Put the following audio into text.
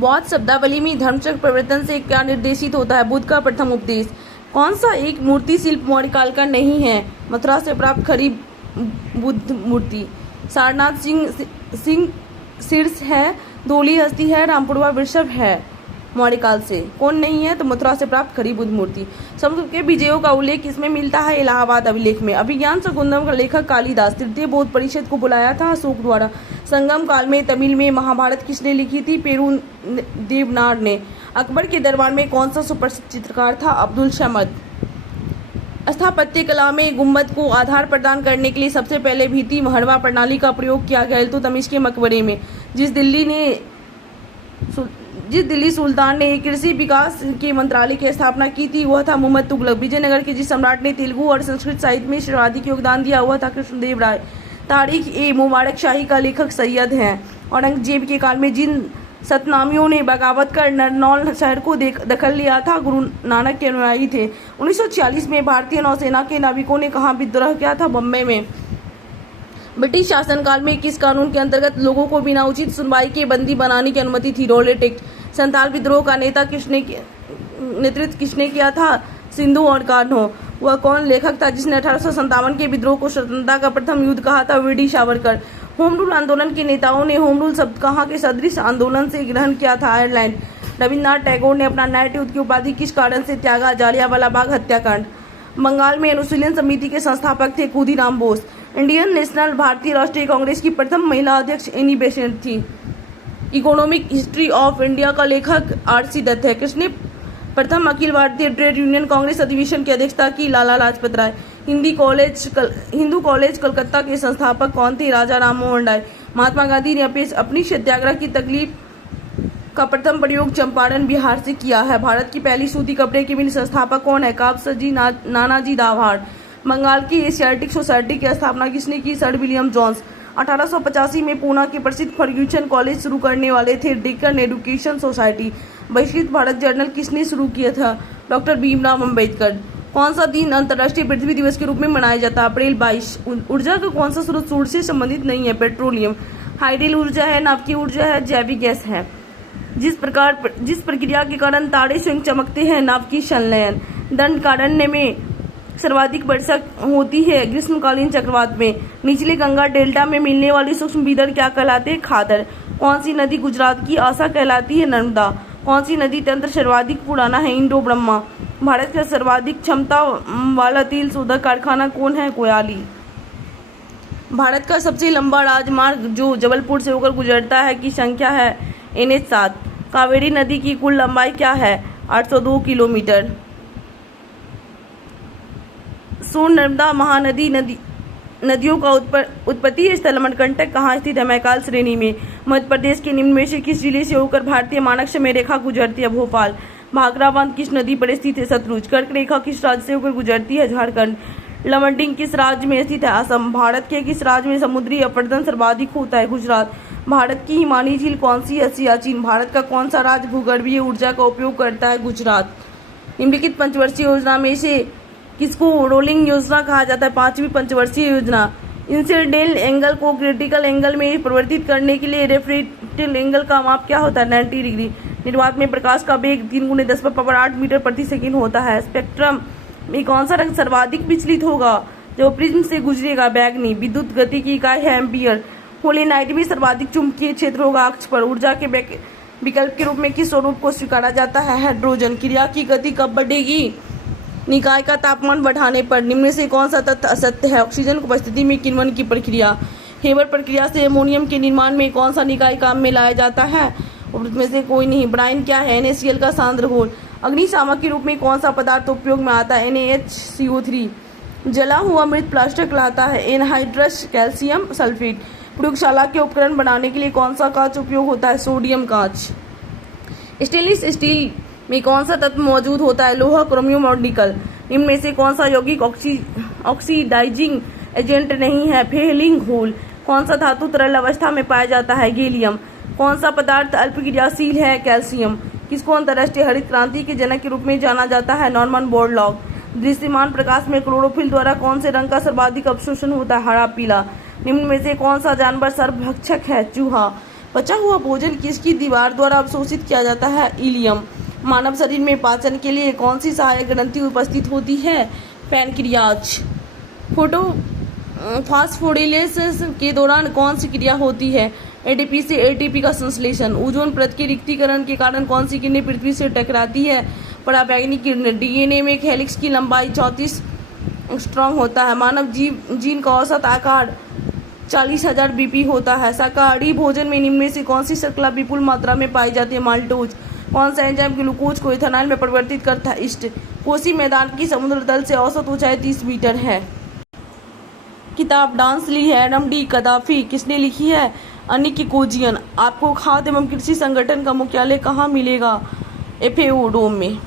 बौद्ध शब्दावली में धर्मचक्र परिवर्तन से क्या निर्देशित होता है? बुद्ध का प्रथम उपदेश। कौन सा एक मूर्ति शिल्प मौर्य काल का नहीं है? मथुरा से प्राप्त खरी बुद्ध मूर्ति। सारनाथ सिंह शीर्ष है, धोली हस्ती है, रामपुरवा वृषभ है। मौर्य काल से कौन नहीं है? तो मथुरा से प्राप्त खरी बुद्ध मूर्ति। समुद्र के विजयों का उल्लेख किसमें मिलता है? इलाहाबाद अभिलेख में। अभिज्ञान शकुंतलम का लेखक कालिदास। तृतीय बौद्ध परिषद को बुलाया था अशोक द्वारा। संगम काल में तमिल में महाभारत किसने लिखी थी? पेरू देवनार ने। अकबर के दरबार में कौन सा सुप्रसिद्ध चित्रकार था? अब्दुल समद। स्थापत्य कला में गुम्बद को आधार प्रदान करने के लिए सबसे पहले भित्ति महरवा प्रणाली का प्रयोग किया गया इल्तुतमिश के मकबरे में। जिस दिल्ली सुल्तान ने कृषि विकास के मंत्रालय की स्थापना की थी वह था मुहम्मद तुगलक। विजयनगर के जिस सम्राट ने तेलुगु और संस्कृत साहित्य में सर्वाधिक योगदान दिया हुआ था कृष्णदेव राय। तारीख ए मुबारक शाही का लेखक सैयद हैं। औरंगजेब के काल में जिन सतनामियों ने बगावत कर नरनौल शहर को दखल लिया था गुरु नानक के अनुयायी थे। 1946 में भारतीय नौसेना के नाविकों ने कहां विद्रोह किया था? बम्बई में। ब्रिटिश शासनकाल में किस कानून के अंतर्गत लोगों को बिना उचित सुनवाई के बंदी बनाने की अनुमति थी? Rowlatt act. संथाल विद्रोह का नेतृत्व किसने किया था? सिंधु और कान्हो। वह कौन लेखक था जिसने 1857 के विद्रोह को स्वतंत्रता का प्रथम युद्ध कहा था? वीडी सावरकर। होम रूल आंदोलन के नेताओं ने होम रूल शब्द कहाँ के सदृश आंदोलन से ग्रहण किया था? आयरलैंड। रविन्द्रनाथ टैगोर ने अपना नाइटहुड की उपाधि किस कारण से त्यागा? जालियांवाला बाग हत्याकांड। बंगाल में अनुशीलन समिति के संस्थापक थे खुदीराम बोस। इंडियन नेशनल भारतीय राष्ट्रीय कांग्रेस की प्रथम महिला अध्यक्ष एनी बेसेंट थी। इकोनॉमिक हिस्ट्री ऑफ इंडिया का लेखक आर.सी. दत्त है। किसने प्रथम अखिल भारतीय ट्रेड यूनियन कांग्रेस अधिवेशन की अध्यक्षता की? लाला लाजपत राय। हिंदू कॉलेज कलकत्ता के संस्थापक कौन थे? राजा राममोहन राय। महात्मा गांधी ने अपनी सत्याग्रह की तकलीफ का प्रथम प्रयोग चंपारण बिहार से किया है। भारत की पहली सूती कपड़े की मिल संस्थापक कौन है? काबसजी नानाजी दाभाड़। बंगाल की एशियाटिक सोसाइटी की स्थापना किसने की? Sir William Jones. 1885 में पूना के प्रसिद्ध फर्ग्यूसन कॉलेज शुरू करने वाले थे डेक्कन एजुकेशन सोसाइटी। बहिष्कृत भारत जर्नल किसने शुरू किया था? डॉक्टर भीमराव अम्बेडकर। कौन सा दिन अंतर्राष्ट्रीय पृथ्वी दिवस के रूप में मनाया जाता है? अप्रैल 22। ऊर्जा का कौन सा स्रोत सूर्य से संबंधित नहीं है? पेट्रोलियम। हाइडल ऊर्जा है, नाभिकीय ऊर्जा है, जैविक गैस है। जिस प्रक्रिया के कारण तारे स्वयं चमकते हैं? नाभिकीय संलयन। दंडकारण्य में सर्वाधिक वर्षा होती है ग्रीष्मकालीन चक्रवात में। निचले गंगा डेल्टा में मिलने वाली सूक्ष्म बीदर क्या कहलाते हैं? खादर। कौन सी नदी गुजरात की आशा कहलाती है? नर्मदा। कौन सी नदी तंत्र सर्वाधिक पुराना है? इंडो ब्रह्मा। भारत का सर्वाधिक क्षमता वाला तेल शोधक कारखाना कौन है? कोयाली। भारत का सबसे लंबा राजमार्ग जो जबलपुर से होकर गुजरता है की संख्या है NH 7। कावेरी नदी की कुल लंबाई क्या है? 802 किलोमीटर। सोन नर्मदा महानदी नदियों का उत्पत्ति स्थल अमरकंटक कहाँ स्थित है? मैकाल श्रेणी में। मध्य प्रदेश के निम्न में से किस जिले से होकर भारतीय मानक समय रेखा गुजरती है? भोपाल। भाखड़ा बांध किस नदी पर स्थित है? सतलुज। कर्क रेखा किस राज्य से होकर गुजरती है? झारखंड। लमडिंग किस राज्य में स्थित है? असम। भारत के किस राज्य में समुद्री अपरदन सर्वाधिक होता है? गुजरात। भारत की हिमालयी झील कौन सी है? सियाचिन। भारत का कौन सा राज्य भूगर्भीय ऊर्जा का उपयोग करता है? गुजरात। निम्नलिखित पंचवर्षीय योजना में से किसको रोलिंग योजना कहा जाता है? 5वीं पंचवर्षीय योजना। इंसिडेंटल एंगल को क्रिटिकल एंगल में परिवर्तित करने के लिए रेफरेंशियल एंगल का माप क्या होता है? 90 डिग्री। निर्वात में प्रकाश का वेग 3 × 10⁻8 मीटर प्रति सेकंड होता है। स्पेक्ट्रम में कौन सा रंग सर्वाधिक विचलित होगा? जो प्रिज्म से गुजरेगा? बैगनी। विद्युत गति की इकाई है एम्पियर। होलेनाइट में सर्वाधिक चुंबकीय क्षेत्र होगा अक्ष पर। ऊर्जा के विकल्प के रूप में किस स्वरूप को स्वीकारा जाता है? हाइड्रोजन। क्रिया की गति कब बढ़ेगी? निकाय का तापमान बढ़ाने पर। निम्न में से कौन सा तथ्य असत्य है? ऑक्सीजन की उपस्थिति में किण्वन की प्रक्रिया। हेबर प्रक्रिया से अमोनियम के निर्माण में कौन सा निकाय काम में लाया जाता है? में से कोई नहीं। ब्राइन क्या है? NaCl का सांद्र घोल। अग्निशामक के रूप में कौन सा पदार्थ उपयोग में आता है? NaHCO3। जला हुआ मृत प्लास्टर कहलाता है? Anhydrous calcium sulphate. प्रयोगशाला के उपकरण बनाने के लिए कौन सा कांच उपयोग होता है? सोडियम कांच। स्टेनलेस स्टील में कौन सा तत्व मौजूद होता है? लोहा, क्रोमियम और निकल। इनमें में से कौन सा यौगिक ऑक्सीडाइजिंग एजेंट नहीं है? फेलिंग घोल। कौन सा धातु तरल अवस्था में पाया जाता है? गैलियम। कौन सा पदार्थ अल्पक्रियाशील है? कैल्शियम। किसको अंतर्राष्ट्रीय हरित क्रांति के जनक के रूप में जाना जाता है? Norman Borlaug. दृश्यमान प्रकाश में क्लोरोफिल द्वारा कौन से रंग का सर्वाधिक अवशोषण होता है? हरा पीला। निम्न में से कौन सा जानवर सर्वभक्षक है? चूहा। बचा हुआ भोजन किसकी दीवार द्वारा अवशोषित किया जाता है? इलियम। मानव शरीर में पाचन के लिए कौन सी सहायक ग्रंथि उपस्थित होती है? पैनक्रियाज। फास्फोरिलेशंस के दौरान कौन सी क्रिया होती है? एडीपी से एटीपी का संश्लेषण। ओजोन परत के रिक्तीकरण के कारण कौन सी किरणें पृथ्वी से टकराती है? पराबैंगनी किरणें। डीएनए में एक हेलिक्स की लंबाई 34 एंगस्ट्रॉम होता है। मानव जीन का औसत आकार 40,000 बीपी होता है। शाकाहारी भोजन में निम्न में से कौन सी शर्करा विपुल मात्रा में पाई जाती है? माल्टोज। कौन सा एंजाइम ग्लूकोज को इथेनॉल में परिवर्तित करता है? ईस्ट। कोसी मैदान की समुद्र तल से औसत ऊंचाई 30 मीटर है। किताब डांस ली है एडम डी कदाफी किसने लिखी है? अनिक कोजियन। आपको खाद्य एवं कृषि संगठन का मुख्यालय कहाँ मिलेगा? FAO रोम में।